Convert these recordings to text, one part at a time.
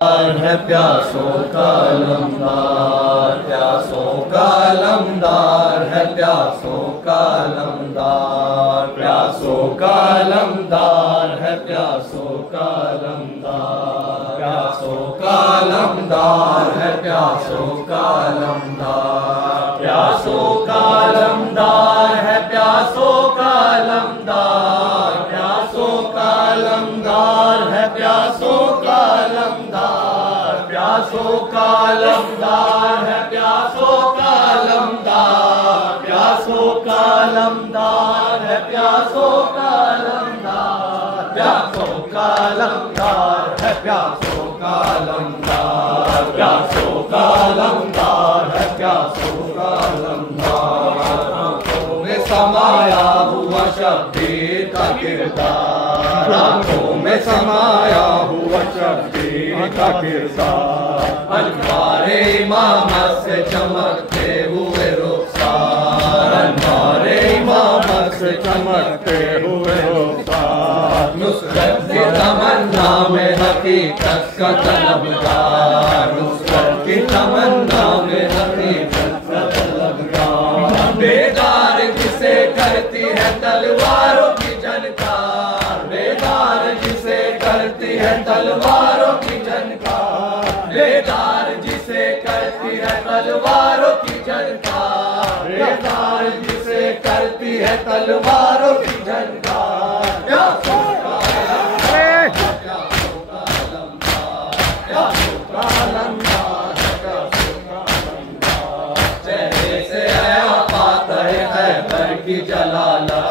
है प्यासों का लमदार, प्यासों का लमदार है प्यासों का लमदार, प्यासों का लमदार है प्यासों का लमदार, प्यासों का लमदार है प्यासों का लमदार, प्यासों का लमदार है प्यासों का लमदार, प्यासों का लमदार है प्यासों का लमदार, प्यासों का लमदार है प्यासों का लमदार, प्यासों का लमदार है प्यासों का लमदार, प्यासों का लमदार है प्यासों का लमदार, प्यासों का लमदार है प्यासों का लमदार। आंखों में समाया हुआ शब्बीर का किरदार, आंखों में समाया हुआ शब्बीर का किरदार, अनवारे इमामत से चमकते हुए रुखसार, अनवारे इमामत से चमकते हुए रुखसार, नुसरत की तमन्ना में हकीकत का तलबगार, नुसरत की तमन्ना में हकीकत का तलबगार, बेदार जिसे करती है तलवारों की झनकार, बेदार जिसे करती है तलवारों की झनकार, बेदार जिसे करती है तलवारों की झनकार, बेदार जिसे करती है तलवारों की झनकार, प्यासों का लमदार, प्यासों का लमदार, प्यासों का लमदार, प्यासों का लमदार, चेहरे से आया फातह खैबर की जलाला,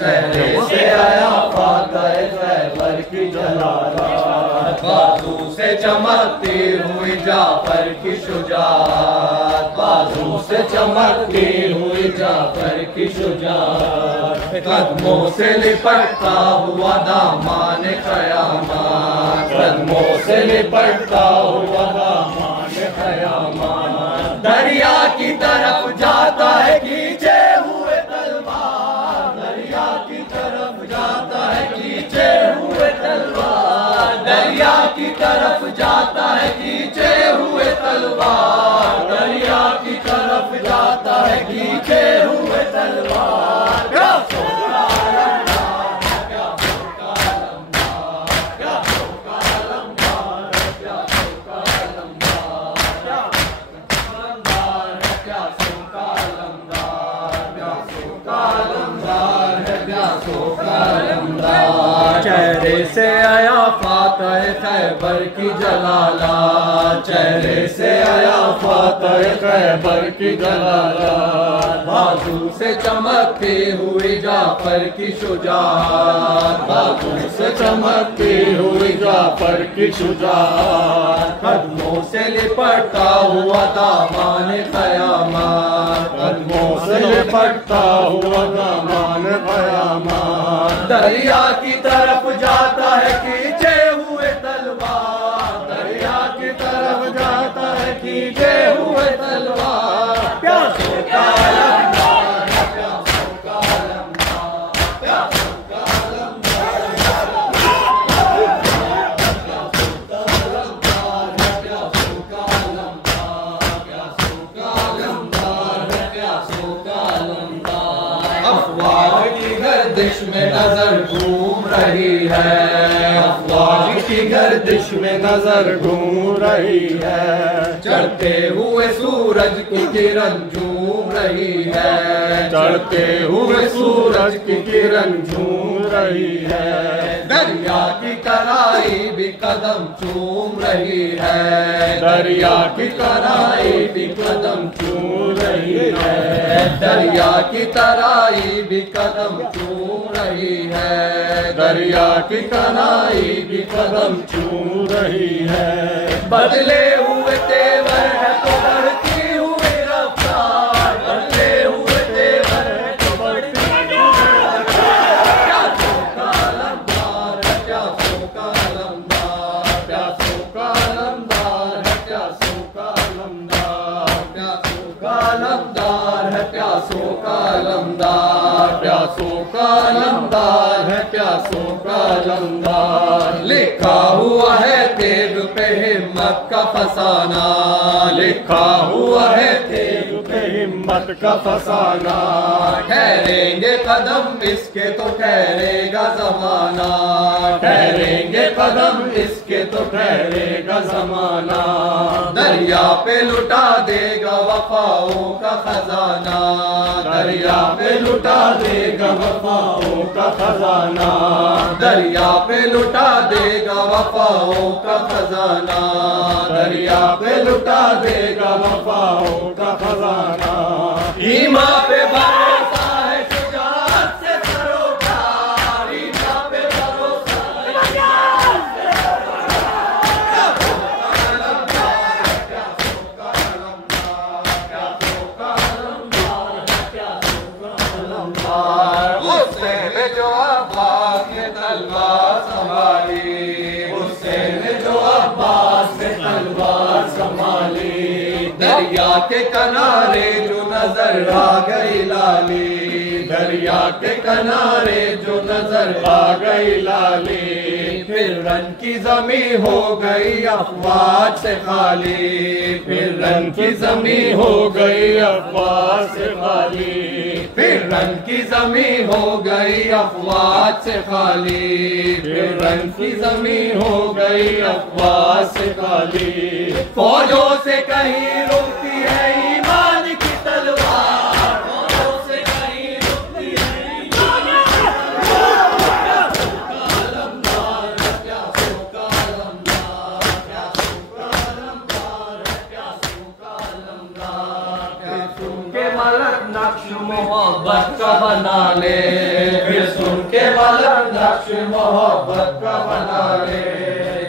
चेहरे से आया फातह खैबर की जलाला, बाजू से चमकती हुई जाफर की शुजाअत, बाजू से चमकती हुई जाफर की शुजाअत, कदमों से लिपटता हुआ दामान क़यामत, कदमों से लिपटता हुआ दामान क़यामत, दरिया की तरफ जाता है खींचे हुए तलवार, दरिया की तरफ जाता है खींचे हुए तलवार, दरिया की तरफ जाता है खींचे हुए तलवार, दरिया की तरफ जाता है खींचे हुए तलवार, प्यासों का लमदार, प्यासों का लमदार, प्यासों का लमदार, प्यासों का लमदार, प्यासों का लमदार, प्यासों का लमदार है प्यासों का लमदार, चेहरे से आया फातह खैबर की जलाला, चेहरे से आया फातह खैबर की जलाला, बाजू से चमकती हुई जाफर की शुजाअत, बाजू से चमकती हुई जाफर की शुजाअत, कदमों से लिपटता हुआ दामान क़यामत, कदमों से लिपटता हुआ दामान क़यामत, दरिया की तरफ जाता है खींचे हुए तलवार, दरिया की तरफ जाता है खींचे हुए तलवार, प्यासों का लमदार, प्यासों का लमदार, प्यासों का लमदार, प्यासों का लमदार, प्यासों का लमदार, प्यासों का लमदार, प्यासों का लमदार, अफवाह की गर्दिश में नजर घूम रही है, अफवाह की गर्दिश में नजर घूम रही है, चढ़ते हुए सूरज की किरण झूम रही है, चढ़ते हुए सूरज की किरण झूम रही है, दरिया की तराई भी कदम चूम रही है, दरिया की तराई भी कदम चूम रही है, दरिया की तराई भी कदम चूम रही है, दरिया की तराई भी कदम चूम रही है, बदले हुए तेवर है तो बढ़ती हुई रफ्तार, बदले हुए तेवर है तो बढ़ती हुई रफ्तार, प्यासों का लमदार है प्यासों का लमदार, प्यासों का लमदार है प्यासों का लमदार, प्यासों का लमदार है प्यासों का लमदार, प्यासों का अलमदार है, प्यासों का अलमदार। लिखा हुआ है तेग पे हिम्मत का फसाना, लिखा हुआ है तेग पे हिम्मत का फसाना। ठहरेंगे कदम इसके तो ठहरेगा जमाना, ठहरेंगे कदम इसके तो ठहरेगा जमाना। दरिया पे लुटा देगा वफाओं का खजाना, दरिया पे लुटा देगा वफाओं का खजाना, दरिया पे लुटा देगा वफाओं का खजाना, दरिया पे लुटा देगा वफाओं का खजाना। ईमान पे भरोसा है, शुजाअत से सरोकार, ईमान पे भरोसा है, शुजाअत से सरोकार। प्यासों का अलमदार, प्यासों का अलमदार, प्यासों का अलमदार। गुस्से में जो अब्बास ने तलवार संभाली, गुस्से में जो अब्बास ने तलवार संभाली। दरिया के किनारे जो नजर आ गई लाली, दरिया के किनारे जो नजर आ गई लाली। फिर रन की जमीन हो गई अफवाह से खाली, फिर रन की जमीन हो गई अफवाह से खाली, फिर रन की जमीन हो गई अफवाह से खाली, फिर रन की जमीन हो गई अफवाह से खाली। फौजों से कहीं रुकती है ईमान की तलवार, फौजों से कहीं रुकती है ईमान की तलवार। प्यासों का अलमदार, प्यासों का अलमदार, प्यासों का अलमदार। प्यासों के मलक नक्श मोहब्बत का बना ले, फिर सुन के मलक नक्श मोहब्बत का बना ले।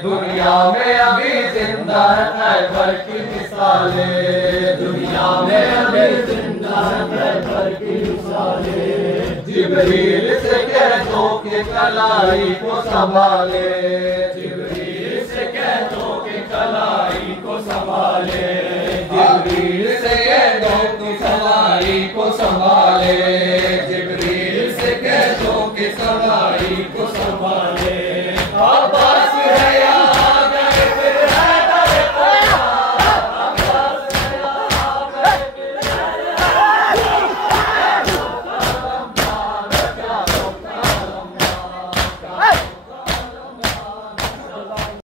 दुनिया में अभी जिंदा है खैबर की मिसालें, दुनिया में अभी जिंदा है खैबर की मिसालें। जिब्रील से कह दो कि कलाई को संभाले, जिब्रील से कह दो कि कलाई को संभाले, जिब्रील से कह दो कि कलाई को संभाले, जिब्रील से कह दो कि कलाई को संभाले।